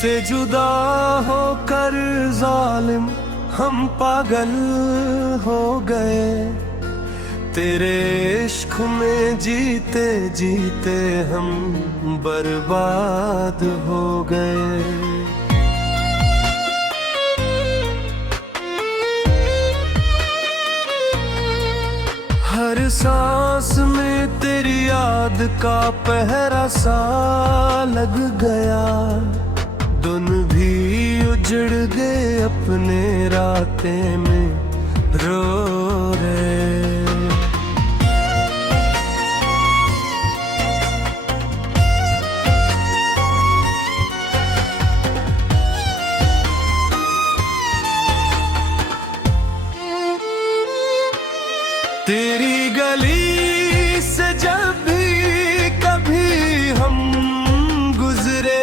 से जुदा होकर जालिम हम पागल हो गए। तेरे इश्क में जीते जीते हम बर्बाद हो गए। हर सांस में तेरी याद का पहरा सा लग गया। दिन भी उजड़ गए अपने रातें में रो रहे। तेरी गली से जब भी कभी हम गुजरे,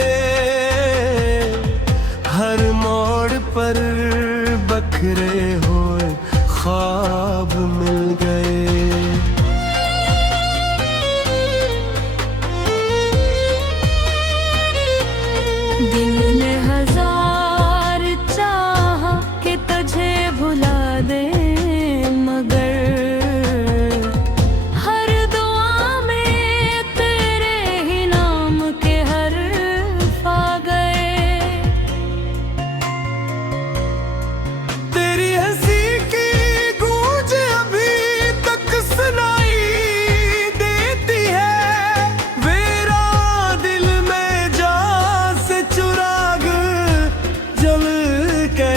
हर मोड़ पर बखरे हुए ख्वाब मिल गए। दिल ने हजार चाहा कि तुझे भुला दे, मगर हर दुआ में तेरे ही नाम के हर्फ आ गए। तेरी हंसी की गूंज अभी तक सुनाई देती है। मेरा दिल में जा से चुराग जल के।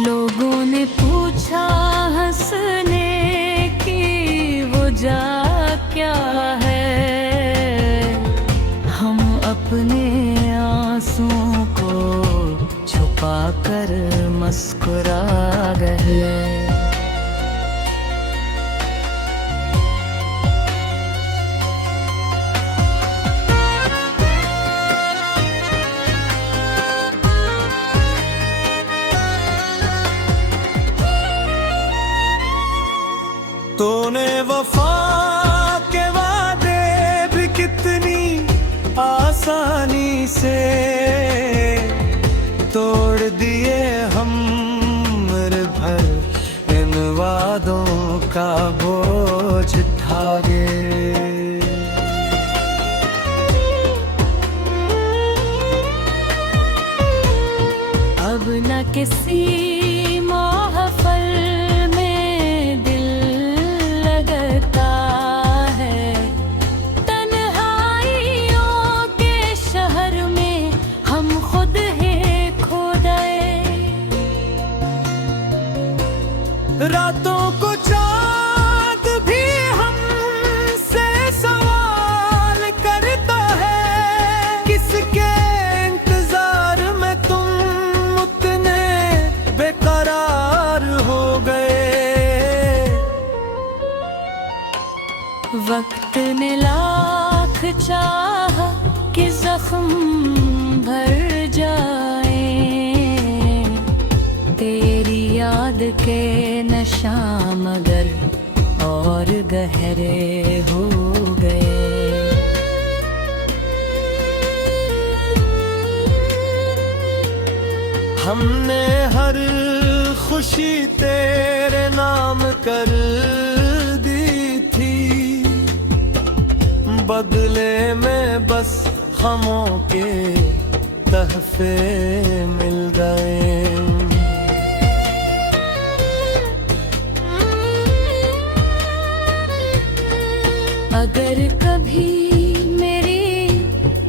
लोगों ने पूछा हंसने की वजह क्या है, हम अपने आंसुओं को छुपा कर मुस्कुरा गए। तूने वफा के वादे भी कितनी आसानी से तोड़ दिए हम। मेरे भर इन वादों का बोझ उठा गए। अब न किसी महफल में दिल लगता है, तन्हाइयों के शहर में हम खुद ही खो गए। रातों को चाँद भी हमसे सवाल करता है, किसके इंतजार में तुम उतने बेकरार हो गए। वक्त ने लाख चाहा कि जख्म भर जाए, तेरी याद के नशा मगर और गहरे हो गए। हमने हर खुशी तेरे नाम कर दी थी, बदले में बस गमों के तहफे मिल गए। अगर कभी मेरी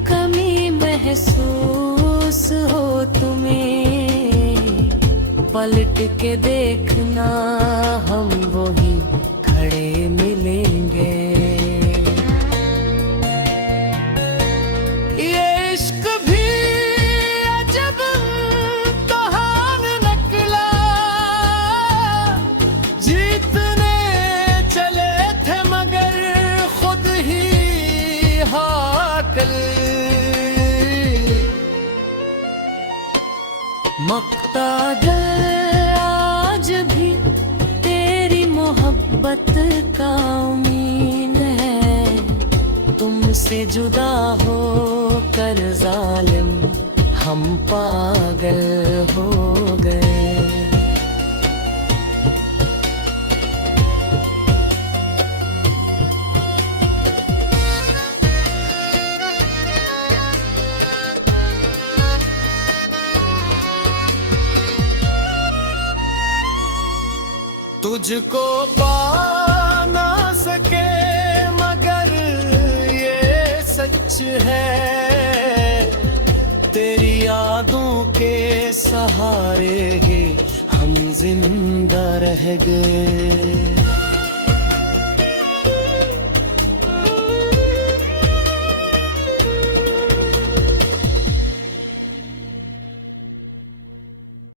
कमी महसूस हो तुम्हें, पलट के देखना हम वही खड़े मिलेंगे। ये इश्क भी अजब कहान निकला, जीतने चले थे मगर खुद ही हार मक्ता दिल आज भी तेरी मोहब्बत का उम्मीद है, तुम तुमसे जुदा हो कर जालिम हम पागल हो गए। तुझको पा ना सके मगर ये सच है, तेरी यादों के सहारे ही हम जिंदा रह गए।